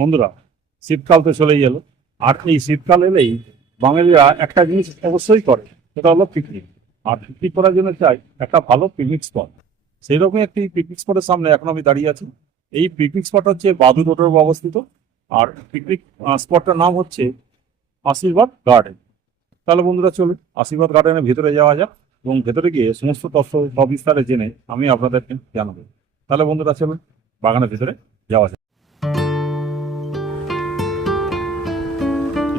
বন্ধুরা, শীতকাল তো চলেই এলো। আর এই শীতকাল এলেই বাঙালিরা একটা জিনিস অবশ্যই করে, সেটা হলো পিকনিক আর পিকনিক করার জন্য চাই একটা ভালো পিকনিক স্পট সেই রকমই একটি পিকনিক স্পটের সামনে এখন আমি দাঁড়িয়ে আছি। এই পিকনিক স্পট হচ্ছে বাদু রোডের অবস্থিত। আর পিকনিক স্পটটার নাম হচ্ছে আশীর্বাদ গার্ডেন তাহলে বন্ধুরা, চলুন আশীর্বাদ গার্ডেনের ভেতরে যাওয়া যাক এবং ভেতরে গিয়ে সমস্ত তথ্য সবিস্তারে জেনে আমি আপনাদেরকে জানাব। তাহলে বন্ধুরা, চলুন বাগানের ভেতরে যাওয়া যাক।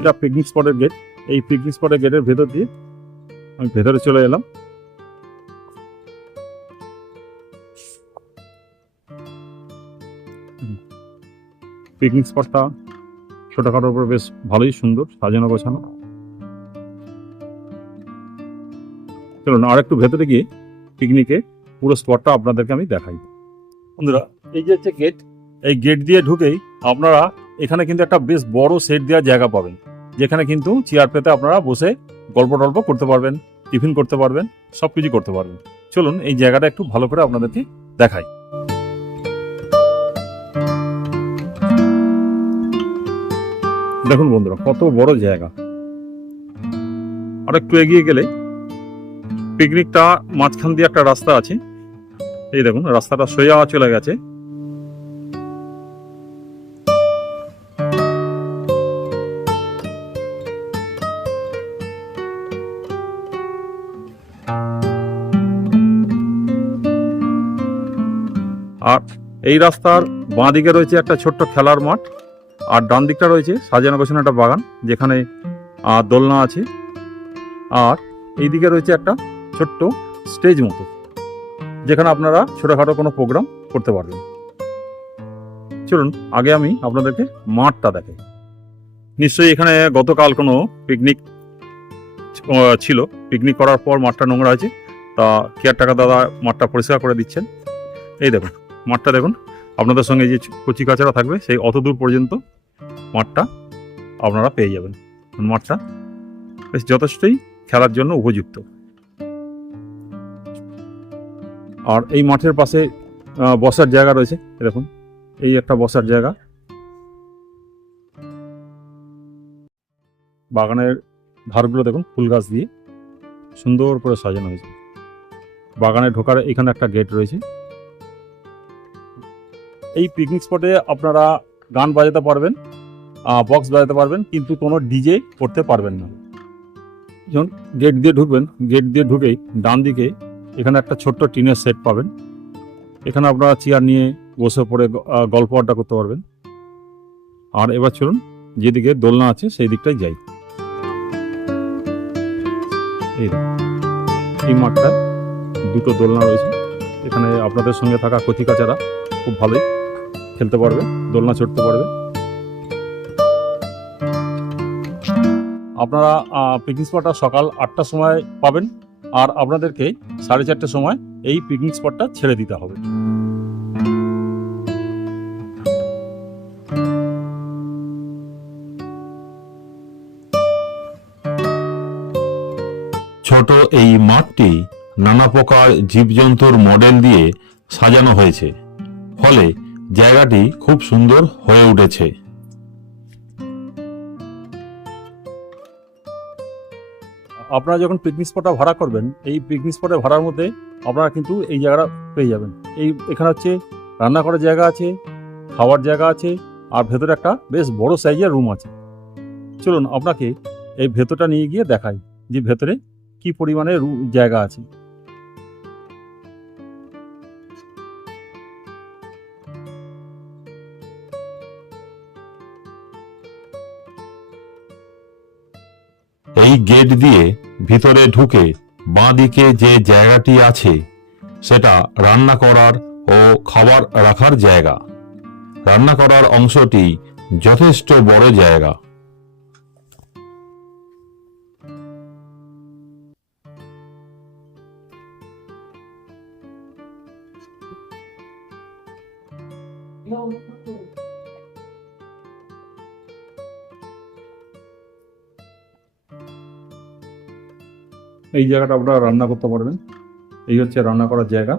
এটা পিকনিক স্পটের গেট এই পিকনিক স্পটের গেটের ভেতর দিয়ে আমি ভেতরে চলে এলাম। পিকনিক স্পটটা ছোটখাটোর উপর বেশ ভালোই সুন্দর, সাজানো গোছানো। চলুন আর একটু ভেতরে গিয়ে পিকনিকে পুরো স্পটটা আপনাদেরকে আমি দেখাই। বন্ধুরা, এই যে হচ্ছে গেট এই গেট দিয়ে ঢুকেই আপনারা এখানে কিন্তু একটা বেশ বড় সেট দেওয়ার জায়গা পাবেন। যেখানে কিন্তু চেয়ার পেতে আপনারা বসে গল্প টল্প করতে পারবেন টিফিন করতে পারবেন সব কিছু করতে পারবেন। চলুন এই জায়গাটা একটু ভালো করে আপনাদেরকে দেখাই। দেখুন বন্ধুরা, কত বড় জায়গা। আর একটু এগিয়ে গেলে পিকনিকটা মাঝখান দিয়ে একটা রাস্তা আছে। এই দেখুন, রাস্তাটা সোজা চলে গেছে। এই রাস্তার বাঁ দিকে রয়েছে একটা ছোট্ট খেলার মাঠ আর ডান দিকটা রয়েছে সাজানো গোছানো একটা বাগান যেখানে দোলনা আছে। আর এই দিকে রয়েছে একটা ছোট্ট স্টেজ মতো, যেখানে আপনারা ছোটোখাটো কোনো প্রোগ্রাম করতে পারবেন। চলুন, আগে আমি আপনাদেরকে মাঠটা দেখাই। নিশ্চয়ই এখানে গতকাল কোনো পিকনিক ছিল। পিকনিক করার পর মাঠটা নোংরা আছে। তা কেয়ারটাকা দাদা মাঠটা পরিষ্কার করে দিচ্ছেন। এই দেখুন মাঠটা দেখুন। আপনাদের সঙ্গে যে কচি কাচারা থাকবে, সেই অত দূর পর্যন্ত মাঠটা আপনারা পেয়ে যাবেন। মাঠটা বেশ যথেষ্টই খেলার জন্য উপযুক্ত। আর এই মাঠের পাশে বসার জায়গা রয়েছে। দেখুন, এই একটা বসার জায়গা। বাগানের ধারগুলো দেখুন, ফুল গাছ দিয়ে সুন্দর করে সাজানো হয়েছে। বাগানে ঢোকার এখানে একটা গেট রয়েছে। এই পিকনিক স্পটে আপনারা গান বাজাতে পারবেন বক্স বাজাতে পারবেন, কিন্তু কোনো ডিজে করতে পারবেন না। যখন গেট দিয়ে ঢুকবেন গেট দিয়ে ঢুকেই ডান দিকে এখানে একটা ছোট্ট টিনের সেট পাবেন। এখানে আপনারা চেয়ার নিয়ে বসে পড়ে গল্প আড্ডা করতে পারবেন। আর এবার চলুন, যেদিকে দোলনা আছে সেই দিকটাই যাই। এই মাঠটা দুটো দোলনা রয়েছে। এখানে আপনাদের সঙ্গে থাকা কচিকাচারা খুব ভালোই। খেলতে পারবে, দোলনা চড়তে পারবে। আপনারা পিকনিক স্পটটা সকাল আটটার সময় পাবেন, আর আপনাদেরকে সাড়ে চারটের সময় এই পিকনিক স্পটটা ছেড়ে দিতে হবে। ছোট এই মাঠটি নানা প্রকার জীবজন্তুর মডেল দিয়ে সাজানো হয়েছে। ফলে জায়গাটি খুব সুন্দর হয়ে উঠেছে। আপনারা যখন পিকনিক স্পটটা ভাড়া করবেন, এই পিকনিক স্পটে ভাড়ার মধ্যে আপনারা কিন্তু এই জায়গাটা পেয়ে যাবেন। এই এখানে হচ্ছে রান্না করার জায়গা আছে, খাওয়ার জায়গা আছে, আর ভেতরে একটা বেশ বড় সাইজের রুম আছে। চলুন আপনাকে এই ভেতরটা নিয়ে গিয়ে দেখাই যে ভেতরে কি পরিমাণে জায়গা আছে। এই গেট দিয়ে ভিতরে ঢুকে বাঁ দিকে যে জায়গাটি আছে, সেটা রান্না করার ও খাবার রাখার জায়গা। রান্না করার অংশটি যথেষ্ট বড় জায়গা। এই জায়গাটা আপনারা রান্না করতে পারবেন। এই হচ্ছে রান্না করার জায়গা।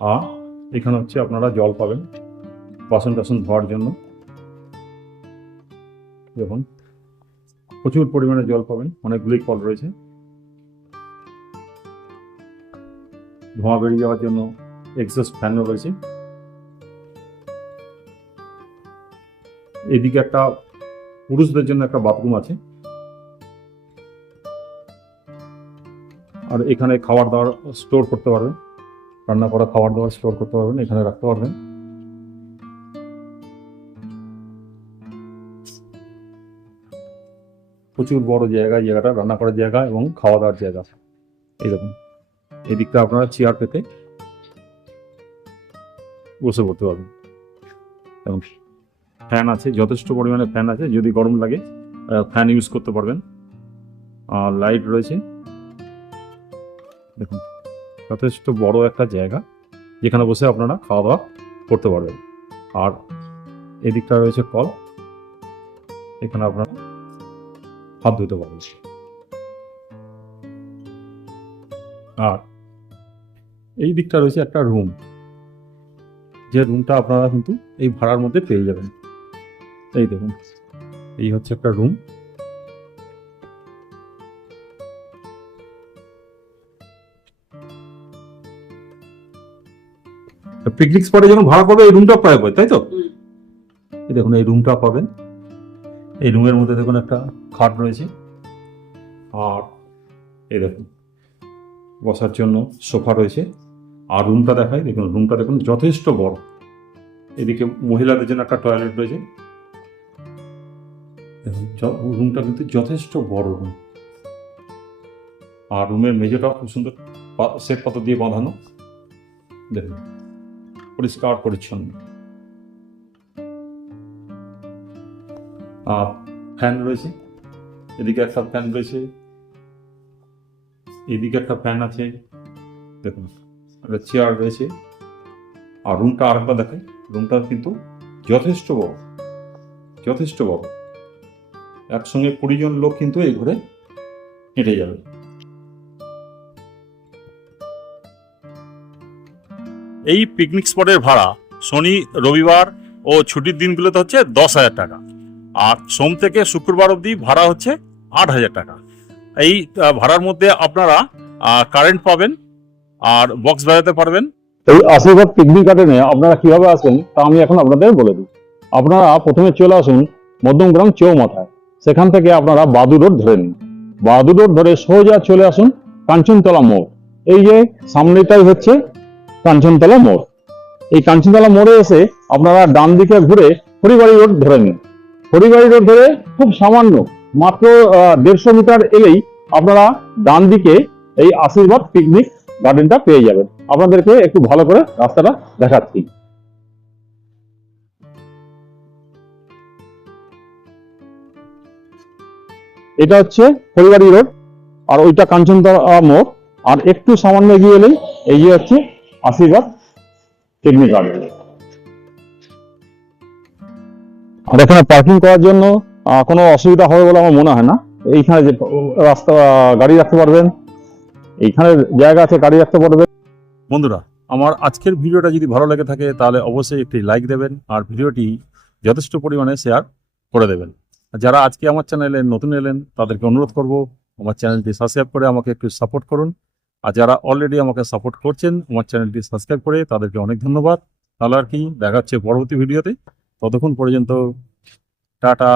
আর এখানে হচ্ছে আপনারা জল পাবেন বাসন টাসন ধোয়ার জন্য। দেখুন, প্রচুর পরিমাণে জল পাবেন, অনেকগুলি কল রয়েছে। ধোঁয়া বেরিয়ে যাওয়ার জন্য এক্সস্ট ফ্যানও রয়েছে। এদিকে একটা পুরুষদের জন্য একটা বাথরুম আছে। আর এখানে খাবার দাবার স্টোর করতে পারবেন। রান্না করা খাবার দাবার স্টোর করতে পারবেন, এখানে রাখতে পারবেন। প্রচুর বড় জায়গা জায়গাটা, রান্না করার জায়গা এবং খাওয়া দাওয়ার জায়গা। এই দেখুন, এদিকটা আপনারা চেয়ার পেতে বসে পড়তে পারবেন। এবং ফ্যান আছে, যথেষ্ট পরিমাণে ফ্যান আছে, যদি গরম লাগে ফ্যান ইউজ করতে পারবেন। আর লাইট রয়েছে। দেখুন, যথেষ্ট বড় একটা জায়গা, যেখানে বসে আপনারা খাওয়া দাওয়া করতে পারবেন। আর এদিকটা রয়েছে কল। এখানে আপনারা হাত ধুতে পারবেন। আর এই দিকটা রয়েছে একটা রুম যে রুমটা আপনারা কিন্তু এই ভাড়ার মধ্যে পেয়ে যাবেন। এই দেখুন, এই হচ্ছে একটা রুম পিকনিক স্পটে যখন ভাড়া করবে এই রুমটা প্রায় পাবে তাই তো? দেখুন এই রুমটা পাবেন। এই রুমের মধ্যে দেখুন একটা খাট রয়েছে। আর এই দেখুন বসার জন্য সোফা রয়েছে। আর রুমটা দেখায় দেখুন রুমটা দেখুন যথেষ্ট বড়। এদিকে মহিলাদের জন্য একটা টয়লেট রয়েছে। দেখুন রুমটা কিন্তু যথেষ্ট বড় রুম আর রুমের মেঝেটা খুব সুন্দর পা- শ্বেত পাথর দিয়ে বাঁধানো। দেখুন পরিষ্কার, পরিচ্ছন্ন। আর ফ্যান রয়েছে। এদিকে একটা ফ্যান রয়েছে। এদিকে একটা ফ্যান আছে। দেখুন, একটা চেয়ার রয়েছে। আর রুমটা আরেকবার দেখাই। রুমটা কিন্তু যথেষ্ট বড়। যথেষ্ট বড়। একসঙ্গে কুড়ি জন লোক কিন্তু এই ঘরে হেঁটে যাবে। এই পিকনিক স্পটের ভাড়া শনি, রবিবার ও ছুটির দিনগুলোতে হচ্ছে দশ হাজার টাকা। আর সোম থেকে শুক্রবার অবধি ভাড়া হচ্ছে আট হাজার টাকা। এই ভাড়ার মধ্যে আপনারা কারেন্ট পাবেন আর বক্স বাজাতে পারবেন। এই আশীর্বাদ পিকনিক গার্ডেনে আপনারা কীভাবে আসবেন তা আমি এখন আপনাদের বলে দিই। আপনারা প্রথমে চলে আসুন মধ্যমগ্রাম চৌমাথায়। সেখান থেকে আপনারা বাদু রোড ধরে নিন। বাদু রোড ধরে সোজা চলে আসুন কাঞ্চনতলা মোড়। এই যে সামনেটাই হচ্ছে কাঞ্চনতলা মোড়। এই কাঞ্চনতলা মোড়ে এসে আপনারা ডান দিকে ঘুরে হরিবাড়ি রোড ধরে নিন। হরিবাড়ি রোড ধরে খুব সামান্য, মাত্র দেড়শো মিটার এলেই আপনারা ডান দিকে এই আশীর্বাদ পিকনিক গার্ডেনটা পেয়ে যাবেন। আপনাদেরকে একটু ভালো করে রাস্তাটা দেখাচ্ছি। এটা হচ্ছে হরিবাড়ি রোড, আর ওইটা কাঞ্চনতলা মোড়। আর একটু সামান্য এগিয়ে এলেই এই যে হচ্ছে আশীর্বাদ পিকনিক গার্ডেন। আর এখানে পার্কিং করার জন্য কোনো অসুবিধা হবে বলে আমার মনে হয় না। এইখানে যে রাস্তা, গাড়ি রাখতে পারবেন, এইখানে জায়গা আছে, গাড়ি রাখতে পারবেন। বন্ধুরা, আমার আজকের ভিডিওটা যদি ভালো লেগে থাকে, তাহলে অবশ্যই একটি লাইক দেবেন, আর ভিডিওটি যথেষ্ট পরিমাণে শেয়ার করে দেবেন। যারা আজকে আমার চ্যানেলে নতুন এলেন, তাদেরকে অনুরোধ করব, আমার চ্যানেলটি সাবস্ক্রাইব করে আমাকে একটু সাপোর্ট করুন। আর যারা অলরেডি আমাকে সাপোর্ট করছেন, আমার চ্যানেলটি সাবস্ক্রাইব করে তাদেরকে অনেক ধন্যবাদ। তাহলে আর কি, দেখাচ্ছে পরবর্তী ভিডিওতে ততক্ষণ পর্যন্ত, টাটা।